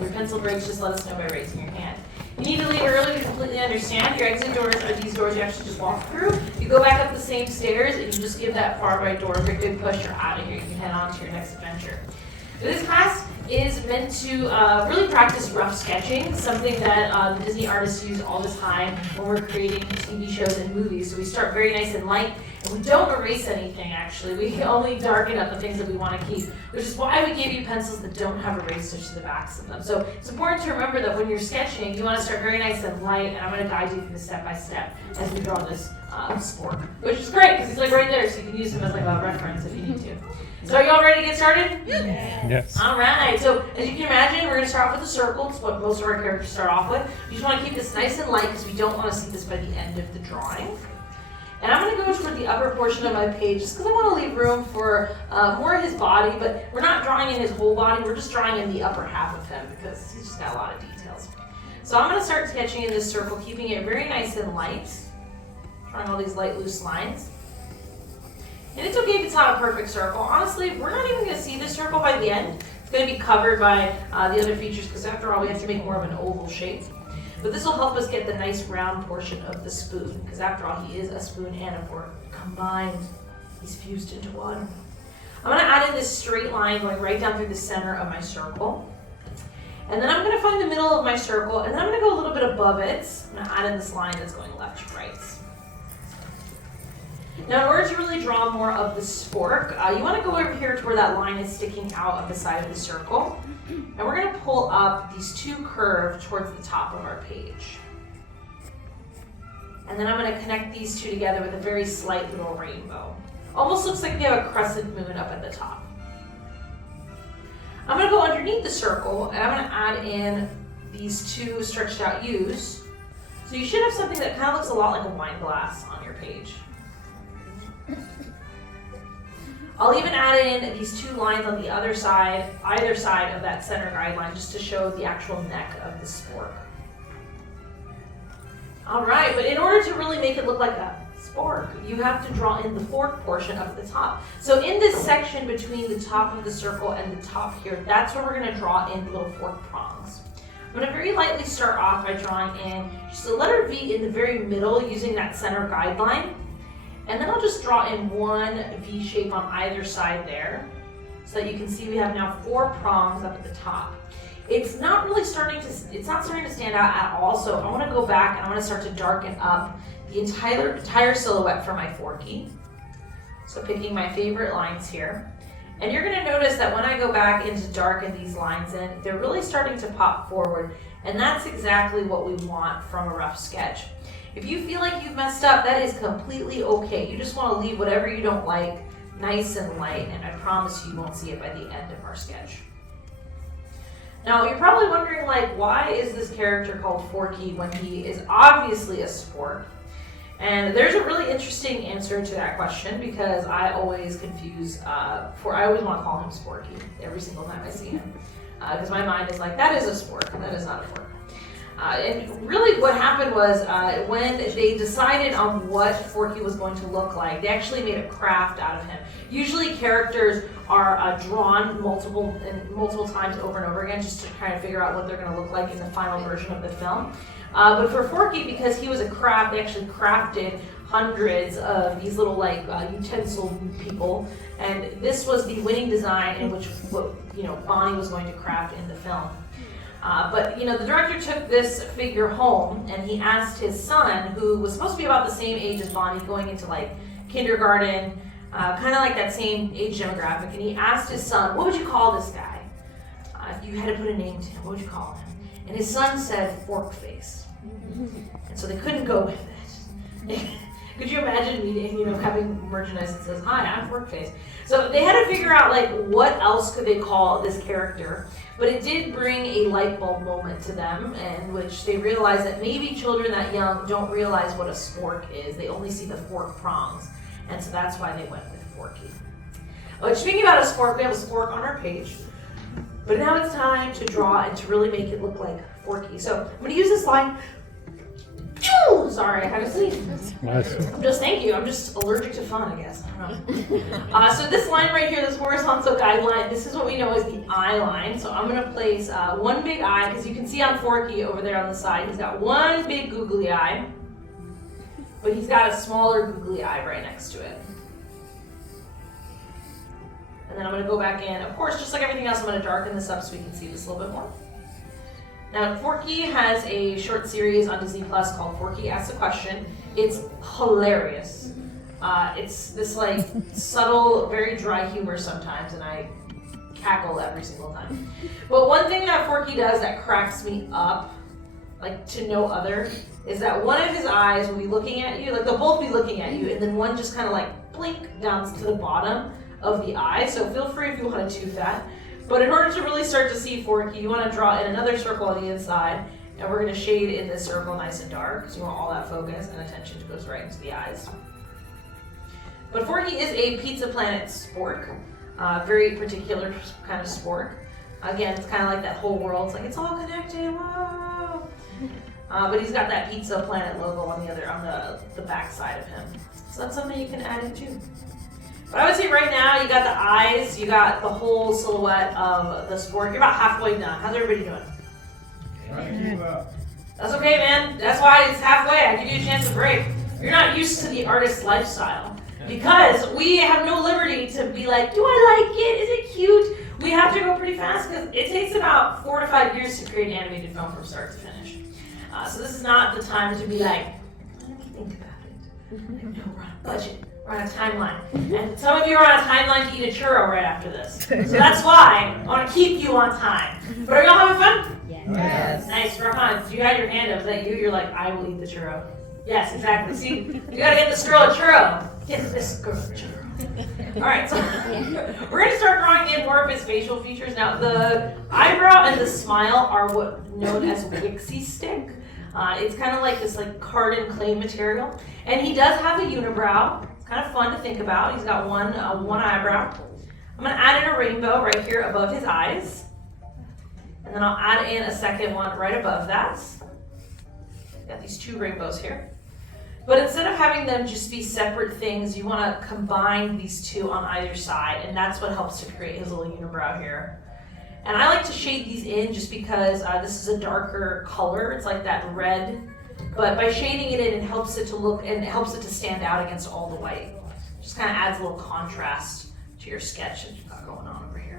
If your pencil breaks, just let us know by raising your hand. You need to leave early to completely understand. Your exit doors are these doors you actually just walk through. You go back up the same stairs and you just give that far right door a good push. You're out of here. You can head on to your next adventure. This class is meant to really practice rough sketching, something that the Disney artists use all the time when we're creating TV shows and movies. So we start very nice and light, and we don't erase anything actually. We only darken up the things that we want to keep, which is why we give you pencils that don't have erasers to the backs of them. So it's important to remember that when you're sketching, you want to start very nice and light, and I'm going to guide you through the step by step as we draw this spork, which is great because he's like right there, so you can use him as like a reference if you need to. So are you all ready to get started? Yes. All right. So as you can imagine, we're going to start off with a circle. It's what most of our characters start off with. You just want to keep this nice and light because we don't want to see this by the end of the drawing. And I'm going to go toward the upper portion of my page just because I want to leave room for more of his body, but we're not drawing in his whole body. We're just drawing in the upper half of him because he's just got a lot of details. So I'm going to start sketching in this circle, keeping it very nice and light, drawing all these light, loose lines. And it's okay if it's not a perfect circle. Honestly, we're not even going to see this circle by the end. It's going to be covered by the other features because after all, we have to make more of an oval shape. But this will help us get the nice round portion of the spoon because after all, he is a spoon and a fork combined. He's fused into one. I'm going to add in this straight line going right down through the center of my circle. And then I'm going to find the middle of my circle, and then I'm going to go a little bit above it. I'm going to add in this line that's going left to right. Now in order to really draw more of the spork, you want to go over here to where that line is sticking out of the side of the circle. And we're going to pull up these two curves towards the top of our page. And then I'm going to connect these two together with a very slight little rainbow. Almost looks like we have a crescent moon up at the top. I'm going to go underneath the circle and I'm going to add in these two stretched out U's. So you should have something that kind of looks a lot like a wine glass on your page. I'll even add in these two lines on the other side, either side of that center guideline, just to show the actual neck of the spork. All right, but in order to really make it look like a spork, you have to draw in the fork portion up at the top. So in this section between the top of the circle and the top here, that's where we're going to draw in the little fork prongs. I'm going to very lightly start off by drawing in just a letter V in the very middle using that center guideline. And then I'll just draw in one V shape on either side there so that you can see we have now 4 prongs up at the top. It's not starting to stand out at all, so I want to go back and I want to start to darken up the entire silhouette for my Forky. So picking my favorite lines here. And you're going to notice that when I go back in to darken these lines in, they're really starting to pop forward. And that's exactly what we want from a rough sketch. If you feel like you've messed up, that is completely okay. You just want to leave whatever you don't like nice and light, and I promise you won't see it by the end of our sketch. Now, you're probably wondering, like, why is this character called Forky when he is obviously a spork? And there's a really interesting answer to that question because I always I always want to call him Sporky every single time I see him. Because my mind is like, that is a spork, and that is not a fork. And really what happened was when they decided on what Forky was going to look like, they actually made a craft out of him. Usually characters are drawn multiple times over and over again just to try to figure out what they're going to look like in the final version of the film. But for Forky, because he was a craft, they actually crafted hundreds of these little utensil people, and this was the winning design in which Bonnie was going to craft in the film. But the director took this figure home and he asked his son, who was supposed to be about the same age as Bonnie, going into kindergarten, kind of like that same age demographic, and he asked his son, what would you call this guy? If you had to put a name to him, what would you call him? And his son said, Fork Face. And so they couldn't go with it. Could you imagine meeting, having merchandise that says, hi, I'm Fork Face. So they had to figure out what else could they call this character. But it did bring a light bulb moment to them in which they realized that maybe children that young don't realize what a spork is. They only see the fork prongs. And so that's why they went with Forky. But speaking about a spork, we have a spork on our page. But now it's time to draw and to really make it look like Forky. So I'm going to use this line. sorry, I had to sneeze. Thank you. I'm just allergic to fun, I guess. I don't know. So this line right here, this horizontal guideline, this is what we know as the eye line. So I'm going to place one big eye, because you can see on Forky over there on the side, he's got one big googly eye, but he's got a smaller googly eye right next to it. And then I'm going to go back in. Of course, just like everything else, I'm going to darken this up so we can see this a little bit more. Now, Forky has a short series on Disney Plus called Forky Asks a Question. It's hilarious. It's this like subtle, very dry humor sometimes, and I cackle every single time. But one thing that Forky does that cracks me up, like to no other, is that one of his eyes will be looking at you, like they'll both be looking at you, and then one just kind of like blink down to the bottom of the eye. So feel free if you want to do that. But in order to really start to see Forky, you want to draw in another circle on the inside, and we're going to shade in this circle nice and dark, because you want all that focus and attention goes right into the eyes. But Forky is a Pizza Planet spork, very particular kind of spork. Again, it's kind of like that whole world. It's like, it's all connected, whoa! But he's got that Pizza Planet logo on the back side of him. So that's something you can add in too. But I would say right now, you got the eyes, you got the whole silhouette of the spork. You're about halfway done. How's everybody doing? That's okay, man. That's why it's halfway. I give you a chance to break. You're not used to the artist lifestyle. Because we have no liberty to be like, do I like it? Is it cute? We have to go pretty fast because it takes about 4 to 5 years to create an animated film from start to finish. So this is not the time to be like, let me think about it. Like, no, we're on a budget. We're on a timeline. And some of you are on a timeline to eat a churro right after this. So that's why I want to keep you on time. But are y'all having fun? Yes. Nice, rock on. You had your hand up. Is that you? You're like, I will eat the churro. Yes, exactly. See, you gotta get this girl a churro. Get this girl a churro. Alright, so we're gonna start drawing in more of his facial features. Now, the eyebrow and the smile are what known as Wixie stick. It's kind of like this like card and clay material. And he does have a unibrow. It's kind of fun to think about. He's got one eyebrow. I'm gonna add in a rainbow right here above his eyes. And then I'll add in a second one right above that. Got these 2 rainbows here. But instead of having them just be separate things, you want to combine these 2 on either side, and that's what helps to create his little unibrow here. And I like to shade these in just because this is a darker color. It's like that red, but by shading it in, it helps it to look, and it helps it to stand out against all the white. Just kind of adds a little contrast to your sketch that you've got going on over here.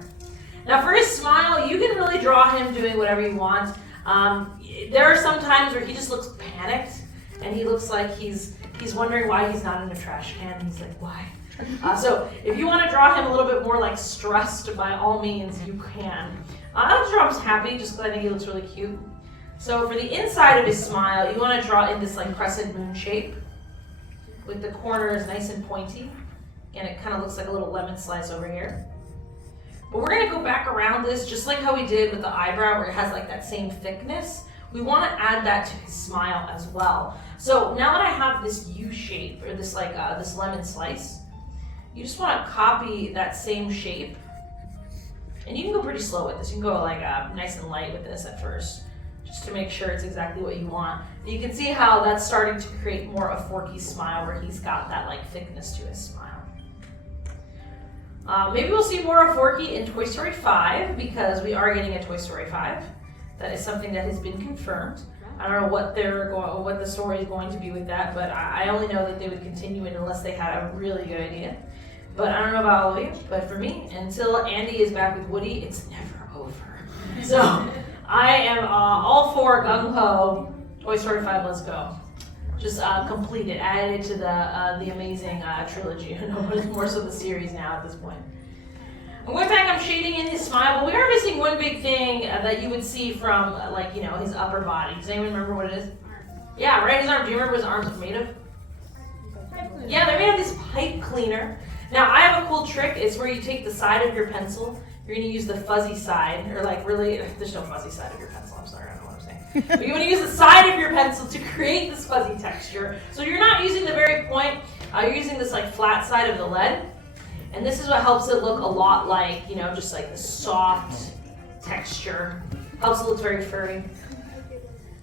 Now for his smile, you can really draw him doing whatever you want. There are some times where he just looks panicked and he looks like he's wondering why he's not in a trash can. He's like, why? So if you want to draw him a little bit more like stressed, by all means, you can. I like to draw him happy just because I think he looks really cute. So for the inside of his smile, you want to draw in this like crescent moon shape with the corners nice and pointy. And it kind of looks like a little lemon slice over here. But we're going to go back around this just like how we did with the eyebrow where it has like that same thickness. We want to add that to his smile as well. So now that I have this U shape, or this like this lemon slice, you just want to copy that same shape. And you can go pretty slow with this. You can go like nice and light with this at first, just to make sure it's exactly what you want. And you can see how that's starting to create more of Forky's smile where he's got that like thickness to his smile. Maybe we'll see more of Forky in Toy Story 5 because we are getting a Toy Story 5. That is something that has been confirmed. I don't know what the story is going to be with that, but I only know that they would continue it unless they had a really good idea. But I don't know about all of you, but for me, until Andy is back with Woody, it's never over. So I am all for gung-ho, Toy Story 5, let's go. Just complete it, add it to the amazing trilogy, more so the series now at this point. And going back, I'm shading in his smile, but we are missing one big thing that you would see from, like, you know, his upper body. Does anyone remember what it is? Yeah, right, his arm. Do you remember what his arms are made of? Yeah, they're made of this pipe cleaner. Now, I have a cool trick. It's where you take the side of your pencil. You're going to use the fuzzy side, or like really, there's no fuzzy side of your pencil. I'm sorry, I don't know what I'm saying. But you want to use the side of your pencil to create this fuzzy texture. So you're not using the very point. You're using this like flat side of the lead. And this is what helps it look a lot like, you know, just like the soft texture. Helps it look very furry.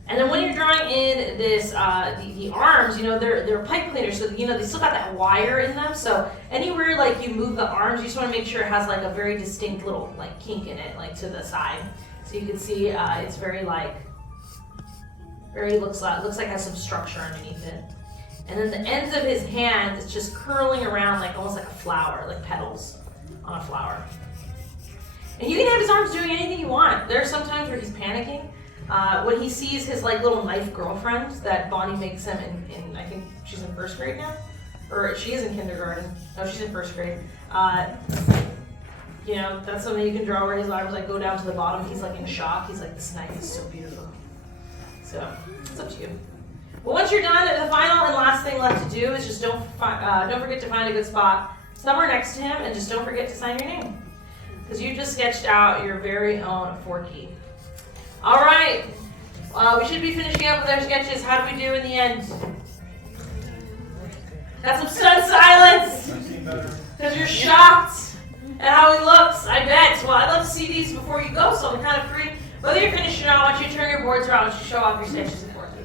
And then when you're drawing in this, the arms, they're pipe cleaners, so they still got that wire in them. So anywhere like you move the arms, you just want to make sure it has like a very distinct little like kink in it, like to the side. So you can see it's very looks like it has some structure underneath it. And then the ends of his hands, it's just curling around like almost like a flower, like petals on a flower. And you can have his arms doing anything you want. There are some times where he's panicking. When he sees his like little knife girlfriend that Bonnie makes him in I think she's in first grade now, or she is in kindergarten. No, she's in first grade. That's something you can draw where his arms like go down to the bottom. He's like in shock. He's like, this knife is so beautiful. So it's up to you. Well, once you're done, the final and last thing left to do is just don't forget to find a good spot somewhere next to him, and just don't forget to sign your name, because you just sketched out your very own Forky. All right, we should be finishing up with our sketches. How do we do in the end? Got some stunned silence because you're shocked at how he looks, I bet. Well, I'd love to see these before you go, so I'm kind of free. Whether you're finished or not, I want you to turn your boards around. I want you to show off your sketches in Forky.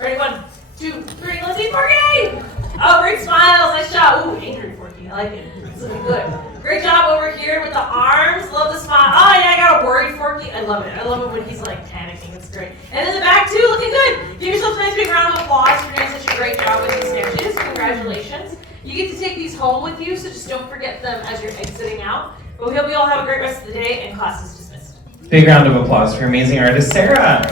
Ready? 1, 2, 3. Let's see Forky! Oh, great smiles. Nice job. Ooh, angry Forky. I like it. It's looking good. Great job over here with the arms. Love the smile. Oh, yeah, I got a worried Forky. I love it. I love it when he's like panicking. It's great. And in the back, too, looking good. Give yourself a nice big round of applause for doing such a great job with these sketches. Congratulations. You get to take these home with you, so just don't forget them as you're exiting out. But we hope you all have a great rest of the day, and class is dismissed. Big round of applause for amazing artist Sarah.